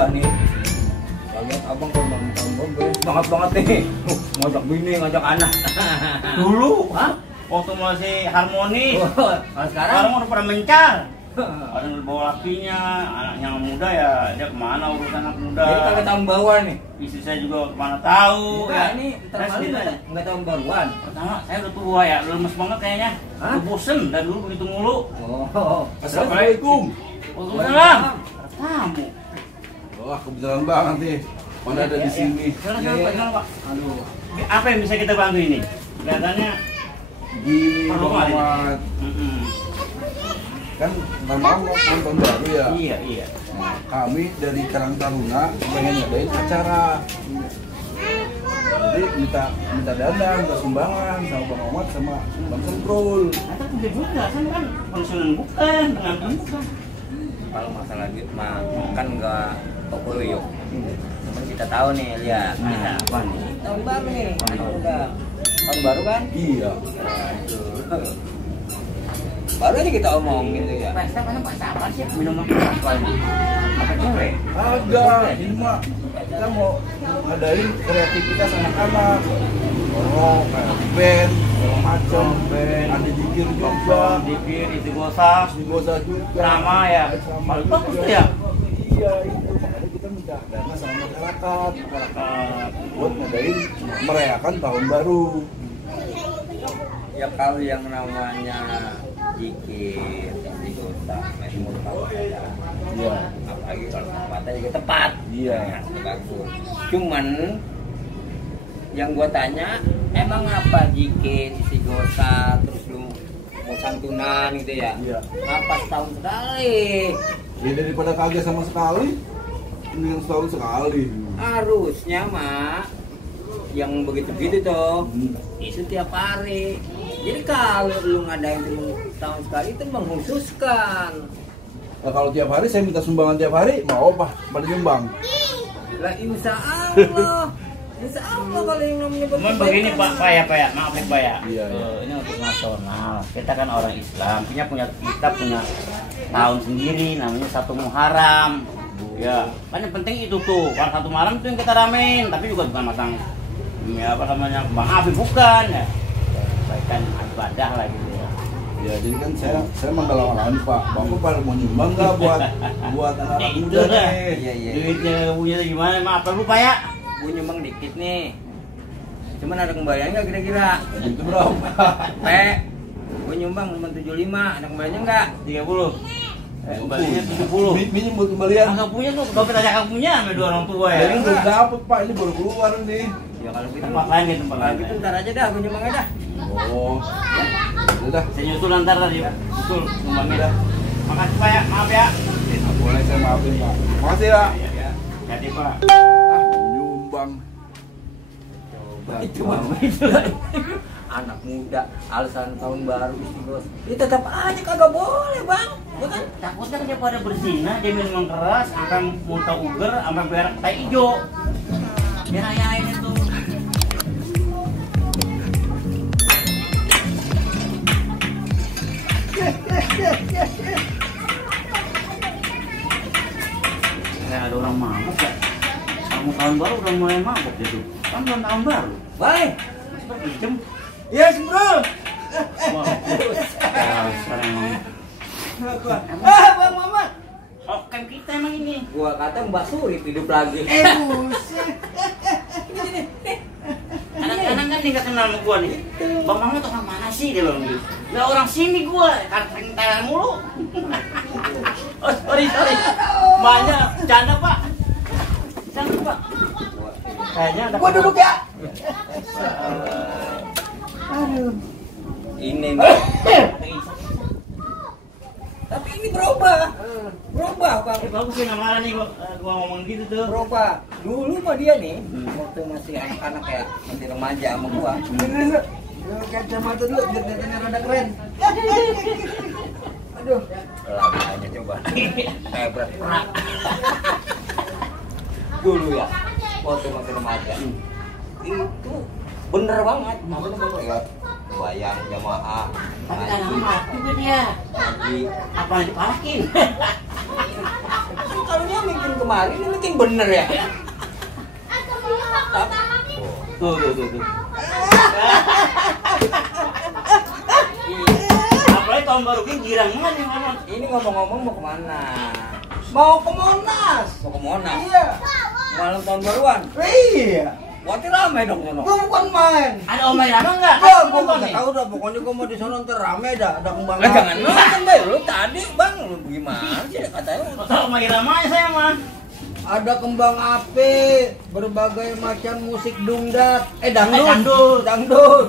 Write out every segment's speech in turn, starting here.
muda nih. Lagian abang kalau mau tahun baru semangat banget nih. Ngajak bini, ngajak anak. Dulu, waktu masih harmoni. Kalau Sekarang udah pada mencar. Ada yang bawa lakinya, anaknya yang muda ya dia kemana urusan anak muda. Jadi kagak tahun baruan nih. Istri saya juga kemana tahu. Enggak, Ya. ini Saya sendiri aja. enggak tahun baruan. Pertama saya udah tua ya, udah lemes banget kayaknya. Udah bosen dari dulu begitu mulu. Oh. Assalamualaikum. Waalaikumsalam. Tamu. Wah, kebetulan banget nih. Mana ada di sini. Silakan Pak. Aduh. Apa yang bisa kita bantu ini? Kelihatannya Gini, perlu Bang ada. Ahmad. Kan ntar malam mau tahun baru ya. Iya. Nah, kami dari Karang Taruna pengen ngadain acara. Jadi minta dana, minta sumbangan sama Bang Ahmad sama Bang Semprul. Ada enggak juga, kan konsulen bukan, pengantin bukan. Kalau masalah gitu mah kan enggak toko yuk. Cuman kita tahu nih, lihat. Nah, apa nih? Tahun baru nih. Udah tahun baru kan? Iya. Baru aja kita omong gitu ya. Pesta apa sih? Minuman apa ini? Apa cewek? Agak, ini mah kita mau ngadain kreativitas anak-anak. Oh, kayak band, segala macam. Ada dikir juga. Dipir, itu gosas, Di Goza juga. Rama ya. Sama Bagus juga. tuh ya. Iya, itu makanya kita minta dana sama masyarakat buat ngadain merayakan tahun baru. Ya kalau yang namanya zikir, istighosah, mau tahu aja. Iya. Apalagi kalau tempatnya juga tepat. Iya. Nah, bagus. Cuman yang gua tanya, emang apa zikir, istighosah, terus lu mau santunan gitu ya? Iya. Apa setahun sekali? Ya daripada kagak sama sekali, ini yang setahun sekali. Harusnya mah yang begitu-begitu tuh itu tiap hari. Jadi kalau lu ngadain cuma tahun sekali itu mengkhususkan. Nah, kalau tiap hari saya minta sumbangan tiap hari, mau apa? Pada nyumbang. Lah insya Allah. Insya Allah kalau yang namanya Cuman begini Pak ya, maaf nih Pak ya. Iya. Ini untuk nasional. Kita kan orang Islam, kita punya tahun sendiri namanya satu Muharram. Ya, kan yang penting itu tuh. Kalau satu Muharram itu yang kita ramein, tapi juga bukan masang ya apa namanya kembang api bukan ya. Baikkan ibadah lah gitu ya. Ya, jadi kan saya mah lawan Pak. Bapak pada mau nyumbang nggak buat anak-anak Itu muda dah. nih? Iya. Duitnya punya gimana? Maaf lu Pak ya. Gue nyumbang dikit nih. Cuman ada kembaliannya nggak kira-kira? Itu berapa? Gue nyumbang cuma 75, ada kembaliannya nggak? 30. Kembalinya 70. Minjem buat kembalian. Agak punya tuh, dompet aja agak punya sama dua orang tua ya. Ini belum dapet Pak, ini baru keluar nih. Ya kalau gitu Tempat lain gitu, tempat Nah, lain. gitu ntar aja dah, gue nyumbang aja. Oh, udah. Saya nyusul ntar tadi, nyusul sumbangnya. Makasih Pak ya, maaf ya. Boleh saya maafin Pak. Makasih ya. Iya. Jadi Pak. Mau nyumbang. Itu anak muda, alasan tahun baru istighosah. Ya tetap aja kagak boleh bang, ya kan? Takutnya dia pada berzina, dia minuman keras, sampai muntah uger, sampai berak tai hijau. Dia rayain itu. Kayak ada orang mabuk ya. Kamu tahun baru udah mulai mabuk gitu. Kan belum tahun baru. Baik. Seperti jam. Ya bro. Wah, sekarang emang. Bang Mamat. Hokem kita emang ini. Gua kata Mbak Surip hidup lagi. Buset. Anak-anak kan nih gak kenal sama gua nih. Bang Mamat orang mana sih dia bilang gitu. Lah orang sini gua, kan sering Thailand mulu. Oh, sorry. Banyak canda, Pak. Canda, Pak. Kayaknya ada. Gua duduk ya. Aduh. Ini nih. Tapi ini berubah bang. Bagus sih nggak marah nih gua ngomong gitu tuh. Berubah. Dulu mah dia nih, waktu masih anak-anak ya, masih remaja sama gua. Kacamata dulu, biar kelihatannya rada keren. Aduh. Lagi aja coba. Kayak berat. Dulu ya, waktu masih remaja. Itu bener banget, maksudnya bener ya. Bayang jamaah. Tapi kadang mati juga dia. Ngaji. Apa yang dipalakin? kalau dia bikin kemarin ini bikin bener ya. Tuh. Apalagi tahun baru ini girang banget nih Mamat. Ini ngomong-ngomong mau kemana? Mau ke Monas. Mau ke Monas? Iya. Malam tahun baruan? Iya. Berarti ramai dong sono. Gua bukan main. Ada Om Rama enggak? Gua nggak tahu dah, pokoknya gua mau di sono ntar rame dah, ada kembang. Lah jangan nonton Bay, lu tadi Bang, lu gimana sih katanya? Tahu Om Rama saya mah. Ada kembang api, berbagai macam musik dangdut. Dangdut.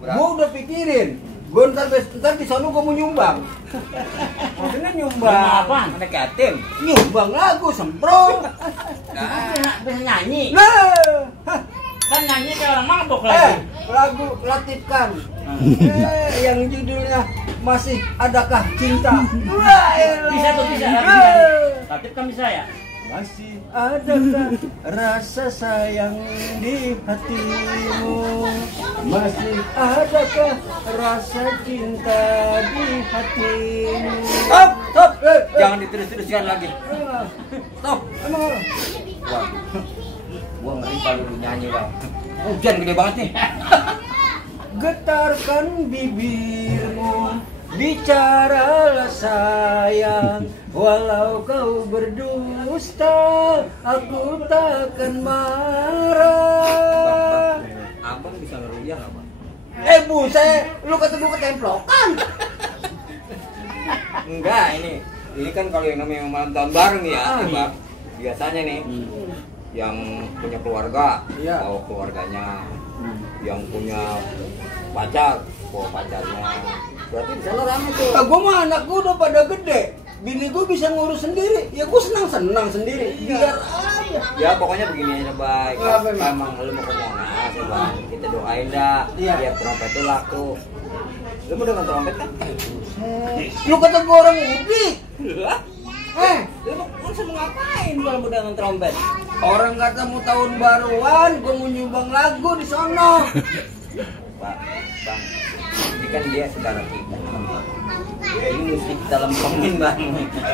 Gua udah pikirin, gua ntar di sono gua mau nyumbang. Maksudnya Nyumbang nyumbang apaan? anak yatim. Nyumbang lagu semprong. Bisa nyanyi. Nah, Kan nyanyi kayak orang mabok lagi. lagu Latif Khan. Yang judulnya Masih Adakah Cinta. Bisa tuh bisa. Latif kan bisa ya? Masih adakah rasa sayang di hatimu? Masih adakah rasa cinta di hatimu? Stop. Jangan diterus-teruskan lagi. Stop. Emang apa? Wah. Gua ngeri kalau lu nyanyi, Bang. Hujan gede banget nih. Getarkan bibirmu, bicaralah sayang. Walau kau berdusta, aku takkan marah. Abang bisa ngeruya nggak, Bang? Buset, lu kata gua ketemplokan. Enggak, ini kan kalau yang namanya malam tahun baru nih ya, Bang. Biasanya nih yang punya keluarga, Iya. bawa keluarganya. Yang punya pacar, bawa pacarnya. Berarti di sana rame tuh. Gua mah anak gua udah pada gede. Bini gua bisa ngurus sendiri. Ya gua senang sendiri. Biar aja. Ya pokoknya begini aja, Bay. Apa, Bang? Emang lu mau ke Monas ya, Bang. Kita doain dah Iya. biar trompet itu laku. Lu mau dengan trompet kan? Lu kata gua orang udik. Lah, lu mau ngapain kalau mau dengan trompet? Orang kata mau tahun baruan, gua mau nyumbang lagu di sono. Bang, ini kan dia saudara kita. Ini mesti kita lempengin, Bang.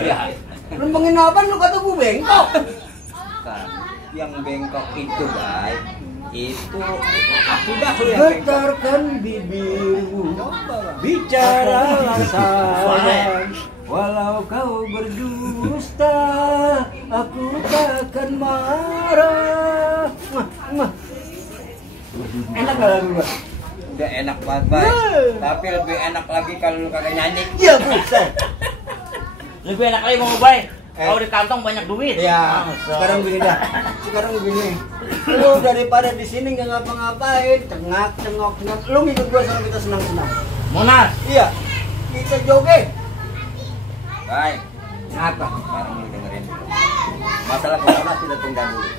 Ya, Lempengin apa? Lu kata gua bengkok. kan. Yang bengkok itu, Bay. Itu aku dah lu yang bengkok. Getarkan bibirmu, bicaralah sayang. Walau kau berdusta, aku takkan marah. Enak gak lagu gua? Udah enak banget, Bay. Tapi lebih enak lagi kalau lu kagak nyanyi. Iya buset. Lebih enak lagi mau baik. Kalau di kantong banyak duit. Ya, sekarang gini dah. Sekarang gini. Lu daripada di sini nggak ngapa-ngapain, cengok. Lu ngikut gua sama kita senang-senang. Monas. Iya. Kita joget. Baik. Apa? Sekarang lu dengerin. Masalah corona kita tunda dulu.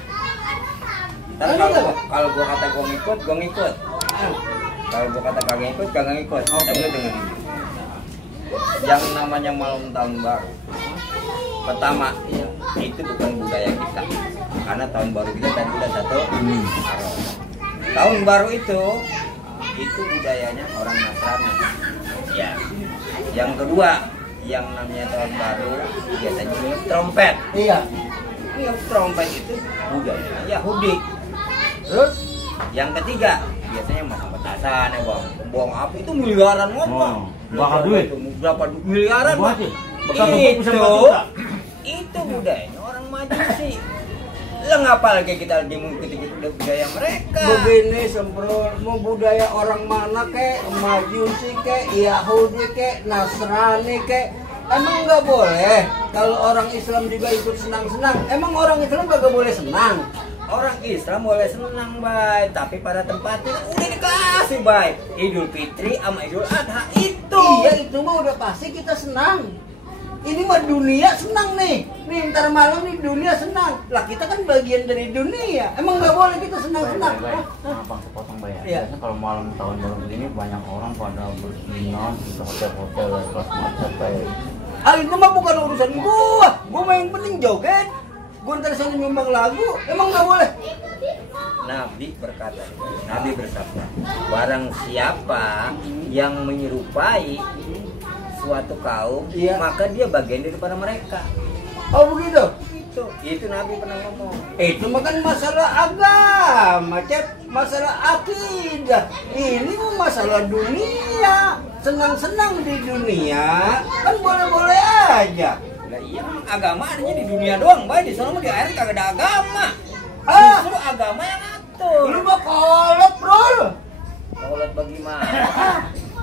Ntar kalau gua kata gua ngikut. Kalau gua kata kagak ngikut. Tapi lu dengerin. Yang namanya malam tahun baru. Pertama, itu bukan budaya kita. Karena tahun baru kita tadi udah 1 Muharram. Tahun baru itu budayanya orang Nasrani. Ya. Yang kedua, yang namanya tahun baru biasanya niup trompet. Iya. Niup trompet itu budaya Yahudi. Terus Yang ketiga, biasanya makan petasan ya, Bang. Buang api itu miliaran banget, Bang. Bakal duit. Berapa miliaran, Bang? Itu budayanya orang Majusi. Lah ngapa lagi kita lagi mengikuti budaya mereka? begini sempro, mau budaya orang mana kek, Majusi kek, Yahudi kek, Nasrani kek, emang nggak boleh? Kalau orang Islam juga ikut senang-senang, emang orang Islam kagak boleh senang? Orang Islam boleh senang, Bay, tapi pada tempatnya udah dikasih, Bay. Idul Fitri sama Idul Adha itu. Iya itu mah udah pasti kita senang. Ini mah dunia senang nih. Nih ntar malam nih dunia senang. Lah kita kan bagian dari dunia. Emang nggak boleh kita senang-senang. Bang, sepotong bayar. Iya. Biasanya kalau malam tahun baru begini banyak orang pada bersinar di hotel-hotel kelas macet kayak. Itu mah bukan urusan gua. Gua mah yang penting joget. Gua ntar sana nyumbang lagu. Emang nggak boleh? Nabi berkata, Nabi bersabda, barang siapa yang menyerupai suatu kaum, Iya. maka dia bagian daripada mereka. Oh begitu. Itu Nabi pernah ngomong. Itu makan masalah agama, Cep. Masalah akidah. Ini mah masalah dunia. Senang-senang di dunia kan boleh-boleh aja. Lah iya, agama adanya di dunia doang, Bay. Di sana mah di akhirat kagak ada agama. Ah, Justru agama yang ngatur. lu mah kolot, bro. Kolot bagaimana?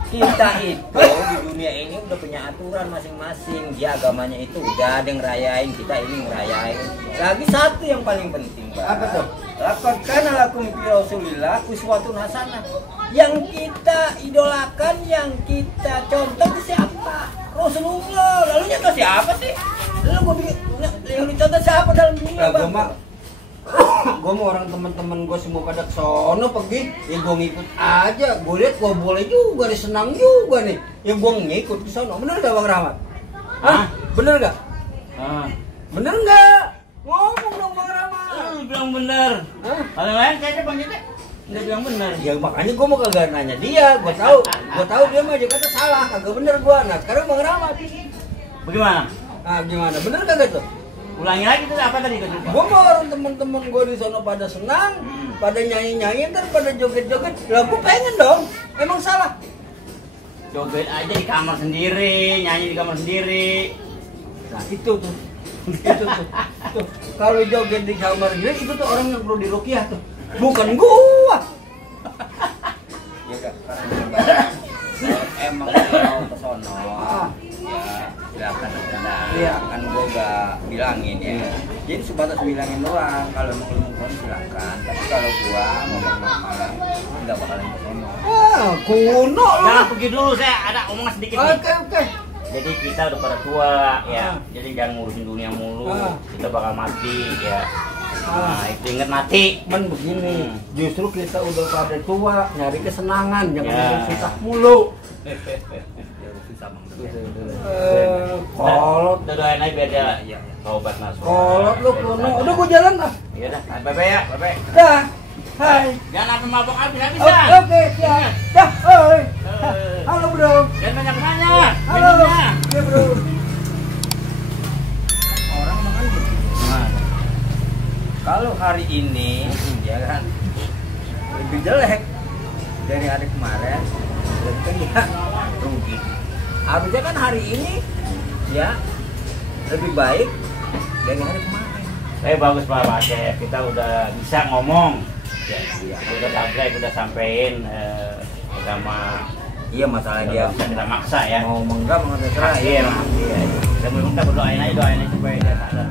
Kita itu di dunia ini udah punya aturan masing-masing. Dia agamanya itu udah ada yang ngerayain, kita ini ngerayain. Lagi satu yang paling penting, Bay. Apa tuh? Laqad kana lakum fi Rasulillah uswatun hasanah. Yang kita idolakan, yang kita contoh itu siapa? Rasulullah. Lalu nyata siapa sih? Lalu gua bikin yang dicontoh siapa dalam dunia, Gue Bang? mah gue mau orang teman-teman gue semua pada sono pergi, ya gue ngikut aja. Gue lihat gue boleh juga nih, senang juga nih. Ya gue ngikut ke sono. Bener gak Bang Rahmat? Hah? Bener gak? Ah. Bener gak? Ngomong dong Bang Rahmat. Lu bilang bener. Hah? Kalau yang lain kayaknya Bang Cece nggak bilang bener. Ya makanya gue mau kagak nanya dia. Gue tahu dia mah kata salah, kagak bener gue. Nah sekarang Bang Rahmat. Bagaimana? Nah gimana? Bener kagak tuh? Ulangi lagi tuh apa tadi? Gue mau orang teman-teman gue di sono pada senang, pada nyanyi-nyanyi, ntar pada joget-joget. Lah gue pengen dong. Emang salah? Joget aja di kamar sendiri, nyanyi di kamar sendiri. Nah itu tuh. Tuh. Kalau joget di kamar gue itu tuh orang yang perlu diruqyah tuh. Bukan gua. Ya udah, emang mau ke sono. Ya, silakan. Iya. Kan gua gak bilangin ya. Jadi sebatas bilangin doang. Kalau mau ke silakan. Tapi kalau gua mau malam nggak bakalan ke sono. Ah, kuno Jangan lah. pergi dulu, saya ada omongan sedikit nih. Oke. Jadi kita udah pada tua ya. Jadi jangan ngurusin dunia mulu. Kita bakal mati ya. Nah, itu ingat mati. Men begini, justru kita udah pada tua, nyari kesenangan, jangan Ya. nyari susah mulu. Susah Bang. Kolot, Udah doain aja biar dia taubat masuk. kolot lu kuno. Udah gua jalan lah. Iya dah, bye-bye ya, bye-bye. Dah. Hai. Jangan sampai mabok habis-habisan. Oke, siap. Dah, oi. Halo, Bro. Jangan banyak-banyak. Halo. minumnya. Iya, Bro. Orang makan gitu. Nah, kalau hari ini ya kan lebih jelek dari hari kemarin, berarti kan dia rugi. Harusnya kan hari ini ya lebih baik dari hari kemarin. Bagus Pak Aceh, kita udah bisa ngomong. Ya, udah tabrak, udah sampein agama. Iya, masalah dia Bisa kita maksa ya. mau menggak mau terserah Iya, ya. iya. Kita berdoain aja supaya dia sadar.